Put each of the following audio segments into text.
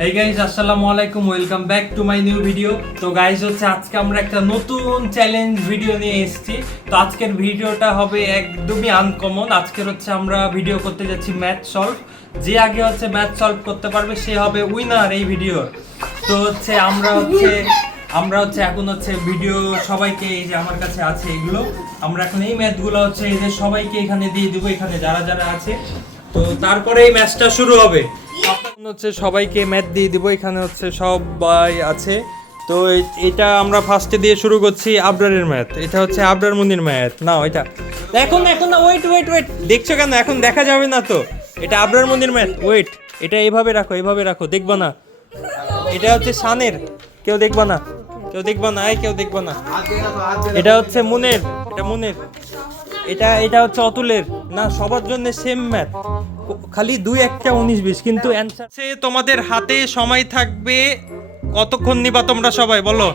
Hey guys, আসসালামু আলাইকুম, welcome back to my new video. তো গাইস হচ্ছে আজকে আমরা একটা নতুন চ্যালেঞ্জ ভিডিও নিয়ে এসেছি। তো আজকের ভিডিওটা হবে একদমই আনকমন। আজকের হচ্ছে আমরা ভিডিও করতে যাচ্ছি ম্যাথ সলভ। যে আগে হচ্ছে ম্যাথ সলভ করতে পারবে সে হবে উইনার এই ভিডিওর। তো হচ্ছে আমরা হচ্ছে এখন হচ্ছে ভিডিও সবাইকে, এই যে আমার কাছে আছে এগুলো, আমরা এখন এই ম্যাথগুলো হচ্ছে এই যে সবাইকে এখানে দিয়ে দেবো, এখানে যারা যারা আছে। তো তারপরে এই ম্যাচটা শুরু হবে। হচ্ছে সবাইকে ম্যাথ দিয়ে দিব, এখানে হচ্ছে সবাই আছে। তো এটা আমরা ফার্স্টে দিয়ে শুরু করছি আবরারের ম্যাথ। এটা হচ্ছে আবরার মুনির ম্যাথ। না এটা এখন না, ওয়েট দেখছো কেন? এখন দেখা যাবে না তো। এটা আবরার মুনির ম্যাথ। ওয়েট, এটা এইভাবে রাখো, দেখবা না। এটা হচ্ছে শানের, কেউ দেখবা না, কেউ দেখবা না। এটা হচ্ছে মুনের, এটা হচ্ছে অতুলের। না, সবার জন্য সেম ম্যাথ, খালি 2 1টা 19 20, কিন্তু অ্যানসার সে তোমাদের হাতে সময় থাকবে। কতক্ষণ নিবা তোমরা সবাই বলো?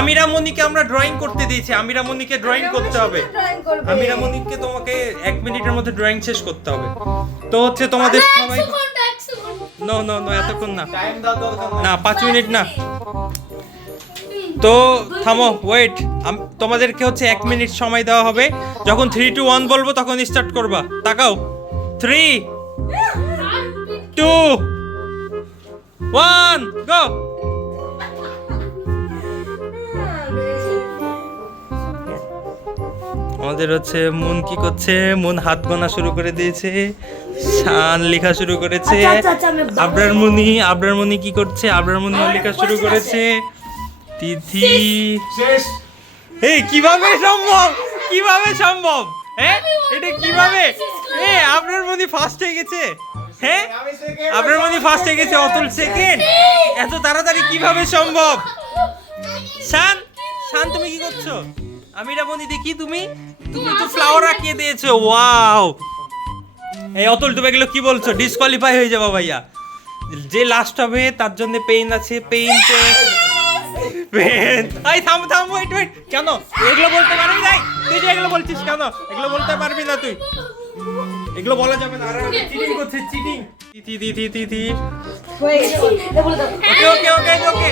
আমিরা মনিকে আমরা ড্রয়িং করতে দিয়েছি, আমিরা মনিকে ড্রয়িং করতে হবে। আমিরা মনিকে তোমাকে 1 মিনিটের মধ্যে ড্রয়িং শেষ করতে হবে। তো হচ্ছে তোমাদের সবাই নো এতক্ষণ না, 5 মিনিট না। তো থামো, ওয়েট। তোমাদেরকে হচ্ছে 1 মিনিট সময় দেওয়া হবে। যখন 3 2 1 বলবো তখন স্টার্ট করবা। তাকাও, 3 2 1 গো। আমাদের হচ্ছে মুন কি করছে? মুন হাত গোনা শুরু করে দিয়েছে, শান লেখা শুরু করেছে। আবরার মুনি কি করছে? আবরার মুনি লেখা শুরু করেছে। তিথি শেষ। এই কিভাবে সম্ভব? হ্যাঁ, এটা কিভাবে? আবরার মুনি ফার্স্ট হয়ে গেছে। হ্যাঁ, আবরার মুনি ফার্স্ট হয়ে গেছে, অতুল সেকেন্ড। এত তাড়াতাড়ি কিভাবে সম্ভব? শান তুমি কি করছো? আমিরা বনি দেখি, তুমি তো ফ্লাওয়ার রাখিয়ে দিয়েছো। ওয়াও! এই অতুল, তুমি এগুলো কি বলছো? ডিসকোয়ালিফাই হয়ে যাবো ভাইয়া। যে লাস্ট হবে তার জন্য পেইন আছে, পেইন। এই থাম, ওয়েট। কেন এগুলো বলতে পারবি না? তুই যে এগুলো বলছিস কেন? এগুলো বলতে পারবি না তুই, এগুলো বলা যাবে না। আরে চিটিং করছিস, চিটিং। তিথি ওকে।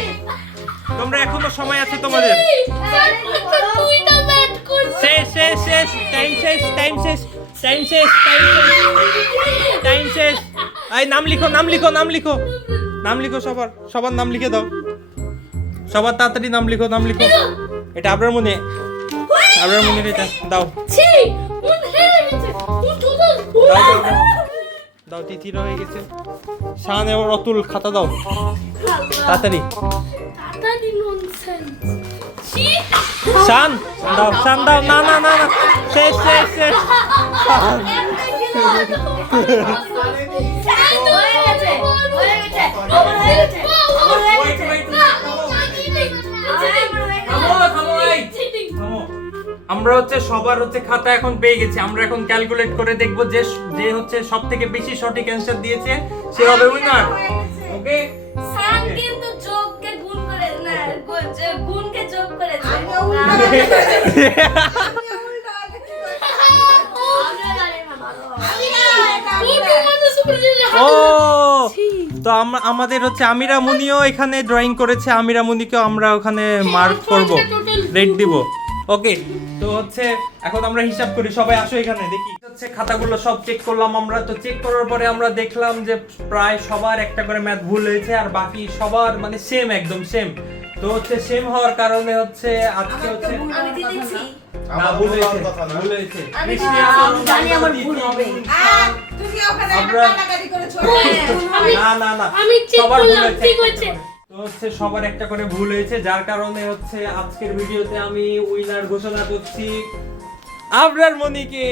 তোমরা এখনো সময় আছে তোমাদের। শেষ টাইম শেষ। এই নাম লিখো সবার নাম লিখে দাও। সবার তাড়াতাড়ি নাম লিখো। এটা আবরার মনে, এটা দাও। তিথির হয়ে গেছে। শান এবং অতুল খাতা দাও তাড়াতাড়ি। শান দাও। না শেষ। আমরা হচ্ছে সবার হচ্ছে খাতা এখন পেয়ে গেছি। আমরা এখন ক্যালকুলেট করে দেখব যে হচ্ছে সবথেকে বেশি সঠিক অ্যানসার দিয়েছে সে হবে উইনার। ওকে, সান কিন্তু যোগকে গুণ করে না, গুণকে যোগ করেছে। ও, তো আমাদের হচ্ছে আমিরা মুনিও এখানে ড্রয়িং করেছে। আমিরা মুনিকেও আমরা ওখানে মার্ক করব, রেট দিব। ওকে, তো হচ্ছে এখন আমরা হিসাব করি। সবাই আসো এখানে দেখি। হচ্ছে খাতাগুলো সব চেক করলাম আমরা। তো চেক করার পরে আমরা দেখলাম যে প্রায় সবার একটা করে ম্যাথ ভুল হয়েছে, আর বাকি সবার মানে সেম, একদম সেম। তো হচ্ছে সেম হওয়ার কারণে হচ্ছে আজকে হচ্ছে আমি দিতেছি। না, ভুল হয়েছে। আমি জানি আমার ভুল হবে। তুমি ওখানে কাটাকাটি করেছো। না, আমি চেক সবার ভুল করলাম, ঠিক হয়েছে। হয়েছে। তো হচ্ছে সবার একটা করে ভুল হয়েছে, যার কারণে হচ্ছে আজকের ভিডিওতে আমি উইনার ঘোষণা করছি আবরার মনিকে।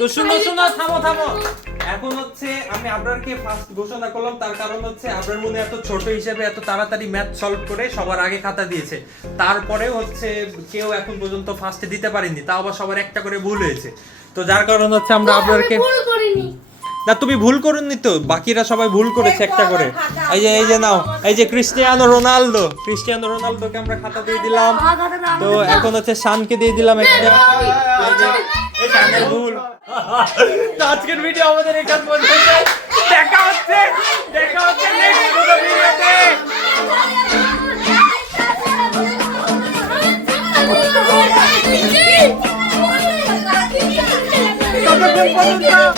তো শুনো, থামো। এখন হচ্ছে আমি আবরারকে ফার্স্ট ঘোষণা করলাম, তার কারণ হচ্ছে আবরার মনে এত ছোট হিসেবে এত তাড়াতাড়ি ম্যাথ সলভ করে সবার আগে খাতা দিয়েছে। তারপরে হচ্ছে কেউ এখন পর্যন্ত ফার্স্টে দিতে পারেনি, তাও আবার সবার একটা করে ভুল হয়েছে। তো যার কারণ হচ্ছে আমরা আবরারকে ভুল করিনি। না তুমি ভুল করুননি তো, বাকিরা সবাই ভুল করেছে একটা করে। এই যে নাও, এই যে ক্রিস্টিয়ানো রোনালদোকে আমরা খাতা দিয়ে দিলাম। তো এখন হচ্ছে শানকে দিয়ে দিলাম একটা। এই শানের ভুল। তো আজকের ভিডিও আমাদের এখান পর্যন্ত। দেখা হচ্ছে নেক্সট কোনো ভিডিওতে। ততক্ষণ পর্যন্ত